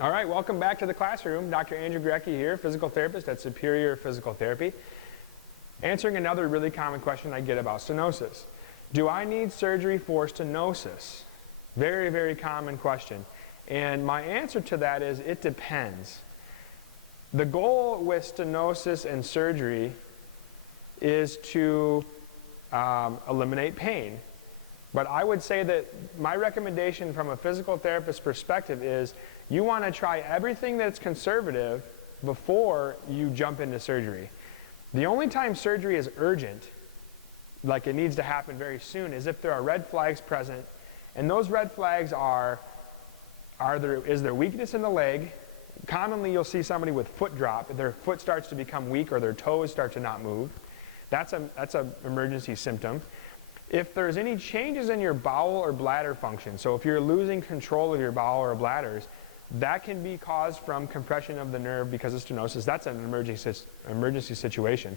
All right, welcome back to the classroom. Dr. Andrew Gorecki here, physical therapist at Superior Physical Therapy. Answering another really common question I get about stenosis. Do I need surgery for stenosis? Very, very common question. And my answer to that is it depends. The goal with stenosis and surgery is to eliminate pain. But I would say that my recommendation from a physical therapist perspective is you want to try everything that's conservative before you jump into surgery. The only time surgery is urgent, like it needs to happen very soon, is if there are red flags present. And those red flags is there weakness in the leg? Commonly you'll see somebody with foot drop. Their foot starts to become weak or their toes start to not move. That's an emergency symptom. If there's any changes in your bowel or bladder function, so if you're losing control of your bowel or bladders, that can be caused from compression of the nerve because of stenosis. That's an emergency situation.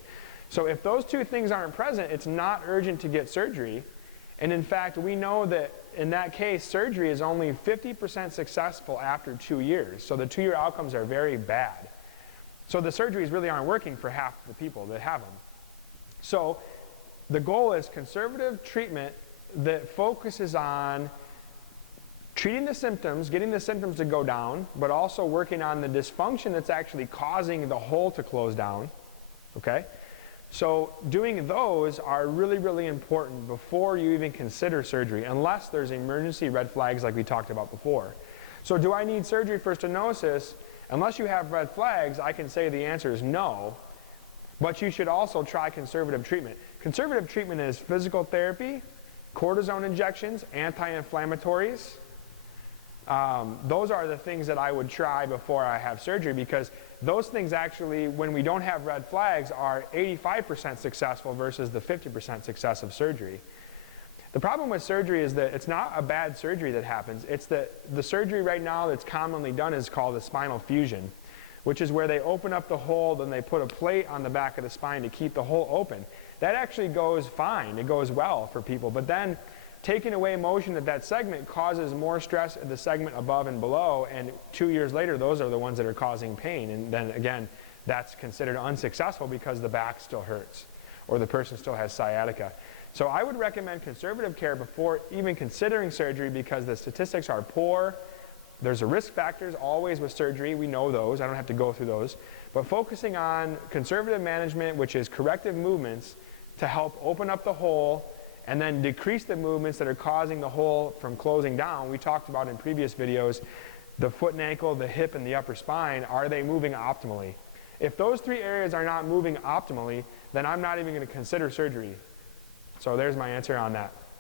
So if those two things aren't present, it's not urgent to get surgery. And in fact, we know that in that case, surgery is only 50% successful after 2 years. So the 2-year outcomes are very bad. So the surgeries really aren't working for half the people that have them. So the goal is conservative treatment that focuses on treating the symptoms, getting the symptoms to go down, but also working on the dysfunction that's actually causing the hole to close down. Okay? So doing those are really, really important before you even consider surgery, unless there's emergency red flags like we talked about before. So do I need surgery for stenosis? Unless you have red flags, I can say the answer is no. But you should also try conservative treatment. Conservative treatment is physical therapy, cortisone injections, anti-inflammatories. Those are the things that I would try before I have surgery, because those things actually, when we don't have red flags, are 85% successful versus the 50% success of surgery. The problem with surgery is that it's not a bad surgery that happens. It's that the surgery right now that's commonly done is called a spinal fusion, which is where they open up the hole, then they put a plate on the back of the spine to keep the hole open. That actually goes fine. It goes well for people. But then taking away motion at that segment causes more stress at the segment above and below, and 2 years later, those are the ones that are causing pain. And then again, that's considered unsuccessful because the back still hurts, or the person still has sciatica. So I would recommend conservative care before even considering surgery, because the statistics are poor. There's a risk factors always with surgery. We know those. I don't have to go through those. But focusing on conservative management, which is corrective movements to help open up the hole and then decrease the movements that are causing the hole from closing down. We talked about in previous videos the foot and ankle, the hip, and the upper spine. Are they moving optimally? If those 3 areas are not moving optimally, then I'm not even going to consider surgery. So there's my answer on that.